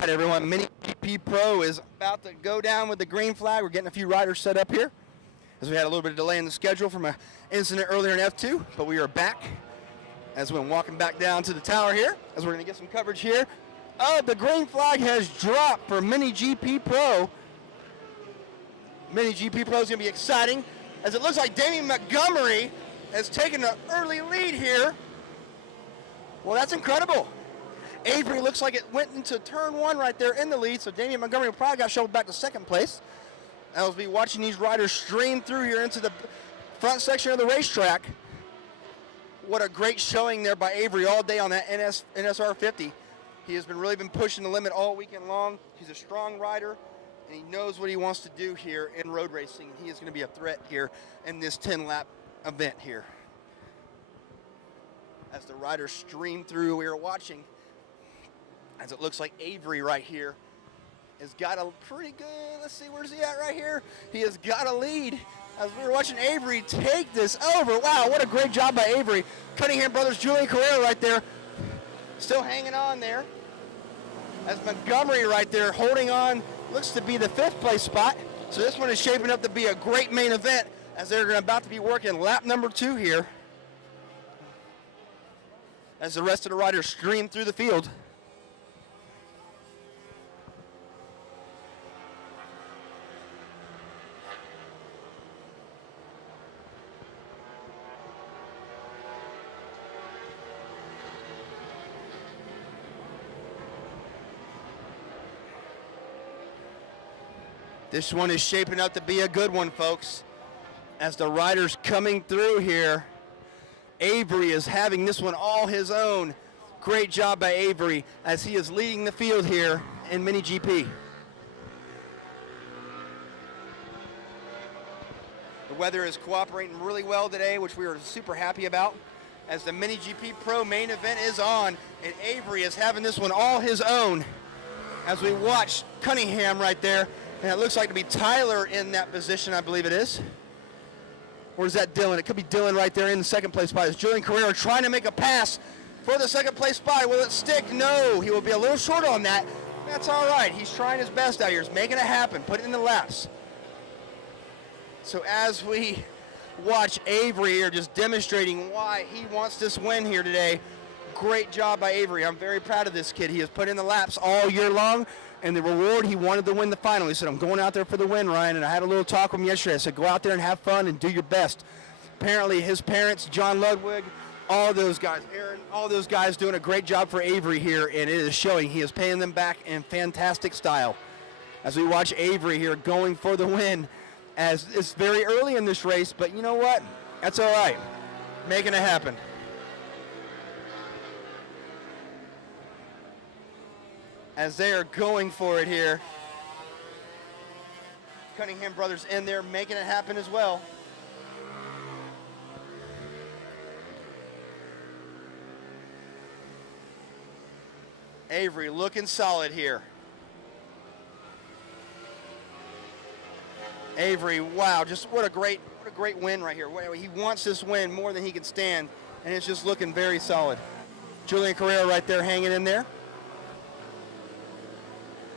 All right, everyone, MiniGP Pro is about to go down with the green flag. We're getting a few riders set up here as we had a little bit of delay in the schedule from an incident earlier in F2, but we are back as we're walking back down to the tower here as we're going to get some coverage here. Oh, the green flag has dropped for MiniGP Pro. MiniGP Pro is going to be exciting as it looks like Damian Montgomery has taken an early lead here. Well, that's incredible. Avery looks like it went into turn one right there in the lead, so Damian Montgomery probably got shuffled back to second place. I'll be watching these riders stream through here into the front section of the racetrack. What a great showing there by Avery all day on that NSR 50. He has really been pushing the limit all weekend long. He's a strong rider, and he knows what he wants to do here in road racing. He is going to be a threat here in this 10-lap event here. As the riders stream through, we are watching as it looks like Avery right here has got a pretty good, let's see, where's he at right here? He has got a lead as we were watching Avery take this over. Wow, what a great job by Avery. Cunningham brothers, Julian Carrera right there, still hanging on there. As Montgomery right there holding on, looks to be the 5th place spot. So this one is shaping up to be a great main event as they're about to be working lap number 2 here as the rest of the riders stream through the field. This one is shaping up to be a good one, folks. As the riders coming through here, Avery is having this one all his own. Great job by Avery as he is leading the field here in MiniGP. The weather is cooperating really well today, which we are super happy about, as the MiniGP Pro main event is on, and Avery is having this one all his own as we watch Cunningham right there. And it looks like to be Tyler in that position, I believe it is. Or is that Dylan? It could be Dylan right there in the 2nd place spot. Is Julian Carrera trying to make a pass for the 2nd place spot? Will it stick? No, he will be a little short on that. That's all right. He's trying his best out here. He's making it happen, putting it in the laps. So as we watch Avery here just demonstrating why he wants this win here today, great job by Avery. I'm very proud of this kid. He has put in the laps all year long. And the reward, he wanted to win the final. He said, I'm going out there for the win, Ryan. And I had a little talk with him yesterday. I said, go out there and have fun and do your best. Apparently, his parents, John Ludwig, all those guys, Aaron, all those guys doing a great job for Avery here. And it is showing. He is paying them back in fantastic style. As we watch Avery here going for the win, as it's very early in this race. But you know what? That's all right. Making it happen. As they are going for it here. Cunningham brothers in there making it happen as well. Avery looking solid here. Avery, wow, just what a great win right here. He wants this win more than he can stand, and it's just looking very solid. Julian Carrera right there hanging in there.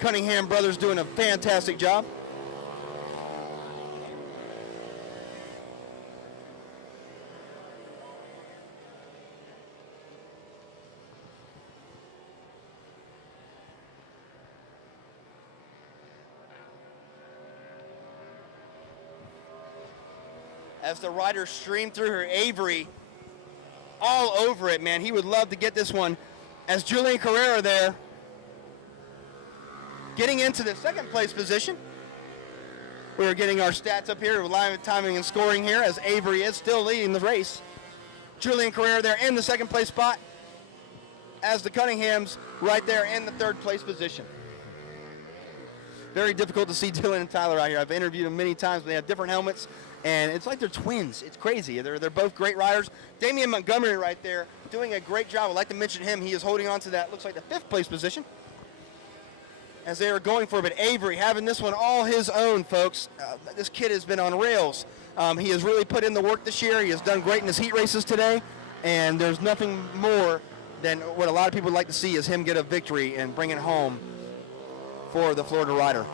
Cunningham brothers doing a fantastic job. As the riders stream through her, Avery all over it, man. He would love to get this one. As Julian Carrera there, getting into the 2nd place position. We're getting our stats up here, live timing and scoring here, as Avery is still leading the race. Julian Carrera there in the 2nd place spot, as the Cunninghams right there in the 3rd place position. Very difficult to see Dylan and Tyler out here. I've interviewed them many times. They have different helmets, and it's like they're twins. It's crazy. They're both great riders. Damian Montgomery right there doing a great job. I'd like to mention him. He is holding on to that, looks like the 5th place position, as they are going for it. But Avery having this one all his own, folks. This kid has been on rails. He has really put in the work this year. He has done great in his heat races today, and there's nothing more than what a lot of people would like to see is him get a victory and bring it home for the Florida rider.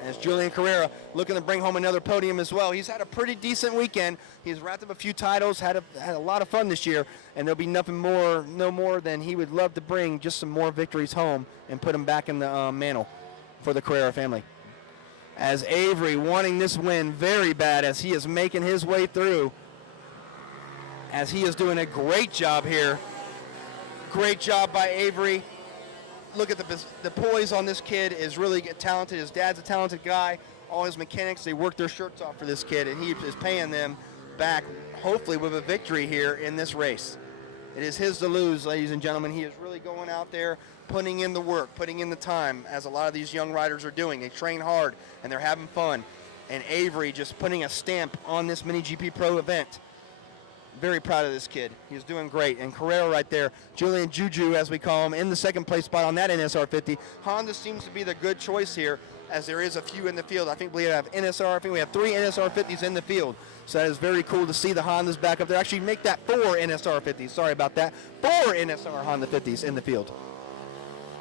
As Julian Carrera looking to bring home another podium as well. He's had a pretty decent weekend. He's wrapped up a few titles, had a lot of fun this year, and there'll be no more than he would love to bring just some more victories home and put them back in the mantle for the Carrera family. As Avery wanting this win very bad as he is making his way through, as he is doing a great job here. Great job by Avery. Look at the poise on this kid is really talented. His dad's a talented guy. All his mechanics, they work their shirts off for this kid, and he is paying them back, hopefully with a victory here in this race. It is his to lose, ladies and gentlemen. He is really going out there, putting in the work, putting in the time, as a lot of these young riders are doing. They train hard, and they're having fun. And Avery just putting a stamp on this MiniGP Pro event. Very proud of this kid. He's doing great. And Carrera right there, Julian Juju, as we call him, in the second place spot on that NSR 50. Honda seems to be the good choice here, as there is a few in the field. I think we have NSR. I think we have 3 NSR 50s in the field. So that is very cool to see the Hondas back up there. Actually, make that 4 NSR 50s. Sorry about that. 4 NSR Honda 50s in the field.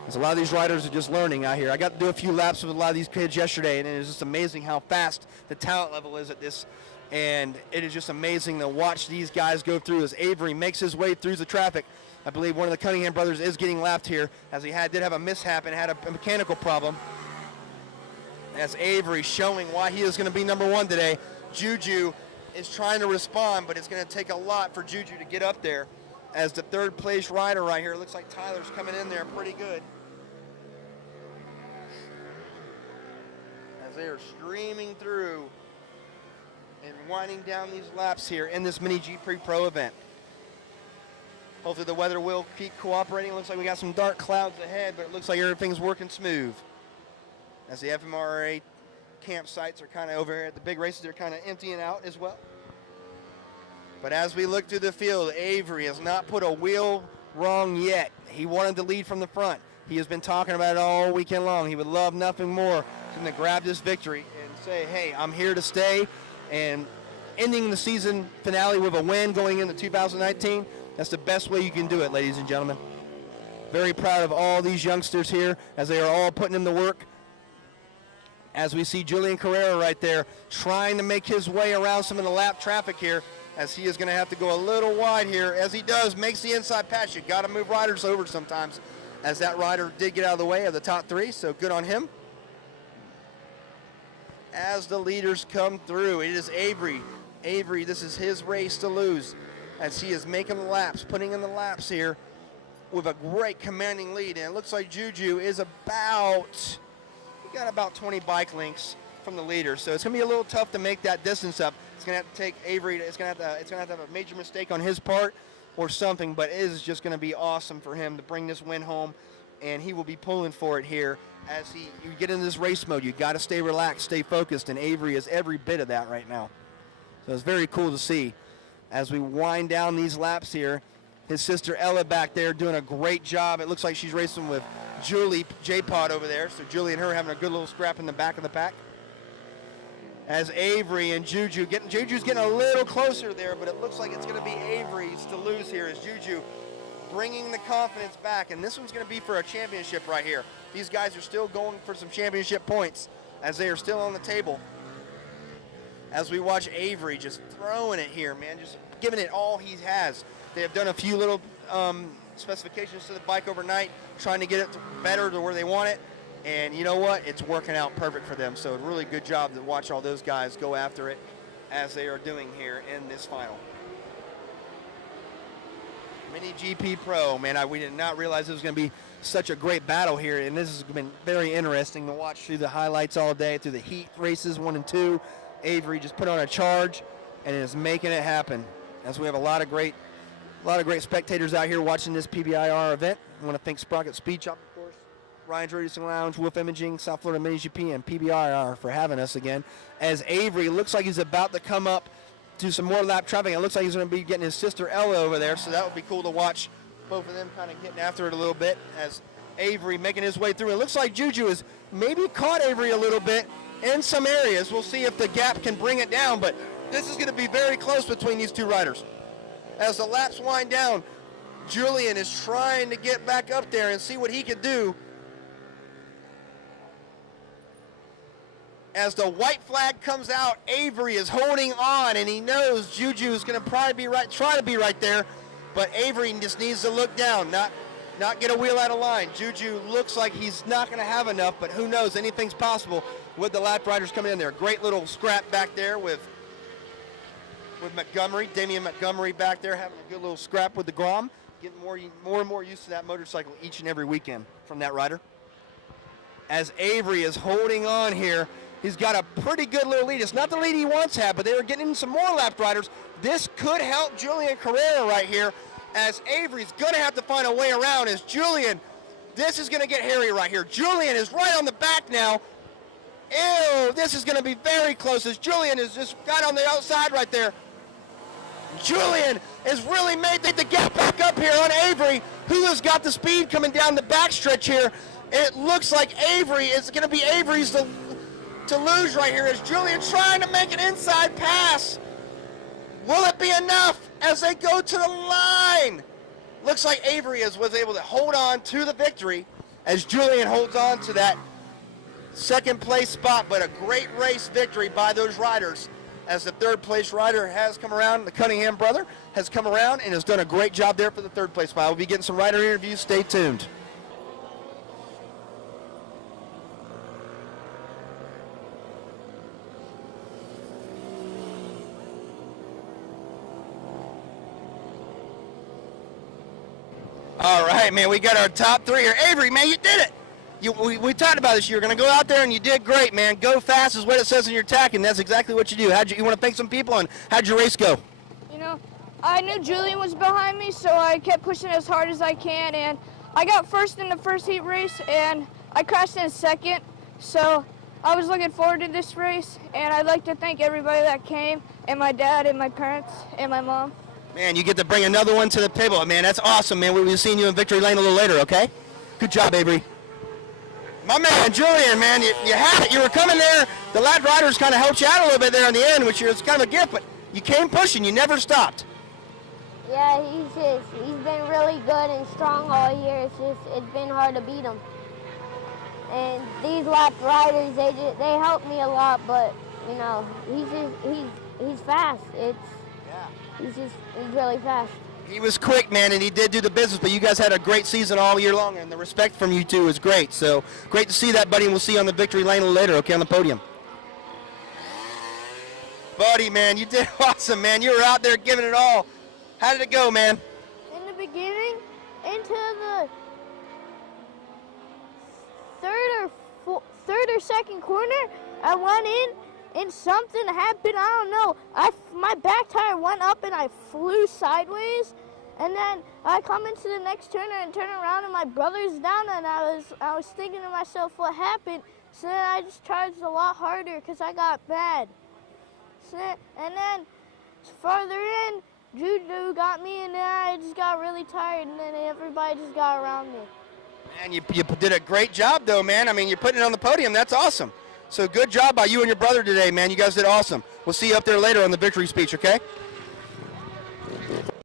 As a lot of these riders are just learning out here. I got to do a few laps with a lot of these kids yesterday, and it is just amazing how fast the talent level is at this. And it is just amazing to watch these guys go through as Avery makes his way through the traffic. I believe one of the Cunningham brothers is getting lapped here, as he did have a mishap and had a mechanical problem. As Avery showing why he is going to be number 1 today. Juju is trying to respond, but it's going to take a lot for Juju to get up there. As the 3rd place rider right here, it looks like Tyler's coming in there pretty good. As they are streaming through and winding down these laps here in this MiniGP Pro event. Hopefully the weather will keep cooperating. It looks like we got some dark clouds ahead, but it looks like everything's working smooth. As the FMRA campsites are kind of over here at the big races, they're kind of emptying out as well. But as we look through the field, Avery has not put a wheel wrong yet. He wanted to lead from the front. He has been talking about it all weekend long. He would love nothing more than to grab this victory and say, hey, I'm here to stay. And ending the season finale with a win going into 2019, that's the best way you can do it, ladies and gentlemen. Very proud of all these youngsters here as they are all putting in the work. As we see Julian Carrera right there trying to make his way around some of the lap traffic here, as he is going to have to go a little wide here. As he does, makes the inside pass. You got to move riders over sometimes, as that rider did get out of the way of the top 3, so good on him. As the leaders come through, it is Avery. Avery, this is his race to lose, as he is making the laps, putting in the laps here with a great commanding lead. And it looks like Juju is he got about 20 bike lengths from the leader, so it's going to be a little tough to make that distance up. It's going to have to take Avery, it's going to have to have a major mistake on his part or something, but it is just going to be awesome for him to bring this win home, and he will be pulling for it here. As you get into this race mode, you got to stay relaxed, stay focused, and Avery is every bit of that right now. So it's very cool to see as we wind down these laps here. His sister Ella back there doing a great job. It looks like she's racing with Julie J-Pod over there, so Julie and her having a good little scrap in the back of the pack. As Avery and Juju's getting a little closer there, but it looks like it's going to be Avery's to lose here, as Juju bringing the confidence back, and this one's going to be for a championship right here. These guys are still going for some championship points as they are still on the table. As we watch Avery just throwing it here, man, just giving it all he has. They have done a few little specifications to the bike overnight, trying to get it better to where they want it. And you know what? It's working out perfect for them. So a really good job to watch all those guys go after it as they are doing here in this final. MiniGP Pro, man, we did not realize it was going to be such a great battle here, and this has been very interesting to watch through the highlights all day, through the heat races 1 and 2. Avery just put on a charge and is making it happen. As we have a lot of great spectators out here watching this PBIR event. I want to thank Sprocket Speed Shop, of course, Ryan's Racing Lounge, Wolf Imaging, South Florida MiniGP, and PBIR for having us again. As Avery looks like he's about to come up to some more lap traffic. It looks like he's going to be getting his sister Ella over there, so that would be cool to watch both of them kind of getting after it a little bit as Avery making his way through. It looks like Juju has maybe caught Avery a little bit in some areas. We'll see if the gap can bring it down, but this is going to be very close between these two riders. As the laps wind down, Julian is trying to get back up there and see what he can do. As the white flag comes out, Avery is holding on, and he knows Juju is going to probably try to be right there, but Avery just needs to look down, not get a wheel out of line. Juju looks like he's not going to have enough, but who knows? Anything's possible with the lap riders coming in there. Great little scrap back there with Montgomery, Damian Montgomery back there having a good little scrap with the Grom, getting more and more used to that motorcycle each and every weekend from that rider. As Avery is holding on here, he's got a pretty good little lead. It's not the lead he once had, but they were getting some more lap riders. This could help Julian Carrera right here, as Avery's going to have to find a way around. As Julian, this is going to get hairy right here. Julian is right on the back now. Ew, this is going to be very close, as Julian has just got on the outside right there. Julian has really made the gap back up here on Avery, who has got the speed coming down the backstretch here. It looks like Avery is going to be Avery's to lose right here, as Julian trying to make an inside pass. Will it be enough as they go to the line? Looks like Avery was able to hold on to the victory as Julian holds on to that second place spot, but a great race victory by those riders, as the third place rider has come around. The Cunningham brother has come around and has done a great job there for the third place spot. We'll be getting some rider interviews. Stay tuned. All right, man, we got our top three here. Avery, man, you did it. We talked about this. You're going to go out there and you did great, man. Go fast is what it says in your tack, and that's exactly what you do. You want to thank some people, and how'd your race go? You know, I knew Julian was behind me, so I kept pushing as hard as I can, and I got first in the first heat race, and I crashed in second. So I was looking forward to this race, and I'd like to thank everybody that came, and my dad and my parents and my mom. Man, you get to bring another one to the table. Man, that's awesome, man. We'll be seeing you in victory lane a little later, okay? Good job, Avery. My man, Julian, man, you had it. You were coming there. The lap riders kind of helped you out a little bit there in the end, which is kind of a gift, but you came pushing. You never stopped. Yeah, he's been really good and strong all year. It's been hard to beat him. And these lap riders, they help me a lot, but you know, he's fast. He's really fast. He was quick, man, and he did do the business, but you guys had a great season all year long, and the respect from you two is great. So great to see that, buddy, and we'll see you on the victory lane a little later, okay, on the podium. Buddy, man, you did awesome, man. You were out there giving it all. How did it go, man? In the beginning, into the third or second corner, I went in, and something happened. I don't know. My back tire went up and I flew sideways, and then I come into the next turn and turn around and my brother's down, and I was thinking to myself, what happened? So then I just charged a lot harder because I got mad. And then farther in, Juju got me, and then I just got really tired, and then everybody just got around me. Man, you did a great job, though, man. I mean, you're putting it on the podium. That's awesome. So good job by you and your brother today, man. You guys did awesome. We'll see you up there later on the victory speech, okay?